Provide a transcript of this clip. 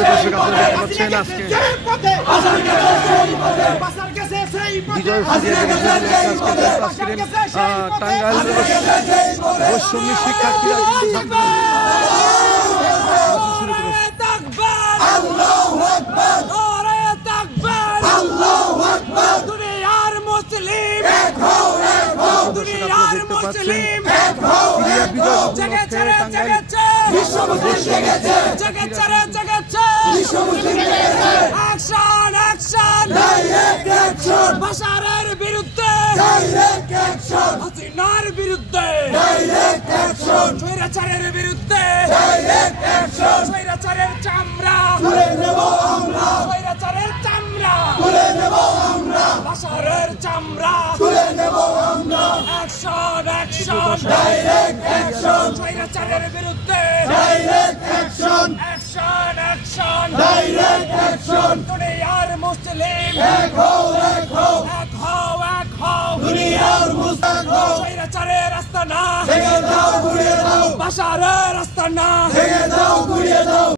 দর্শক আপনারা দেখতে পাচ্ছেন আজকে বিজয় টাঙ্গাইল বৈষম্য শিক্ষার্থীরা বাশারের বিরুদ্ধে হাসিনার বিরুদ্ধে স্বৈরাচারের বিরুদ্ধে স্বৈরাচারের চামড়া স্বৈরাচারের চামড়া বাশারের চামড়া অ্যাকশন অ্যাকশন স্বৈরাচারের বিরুদ্ধে অ্যাকশন অ্যাকশন দুনিয়ার মুসলিম এক হও দুনিয়ার মুসলিম স্বৈরাচারের আস্তানা বাশারের আস্তানা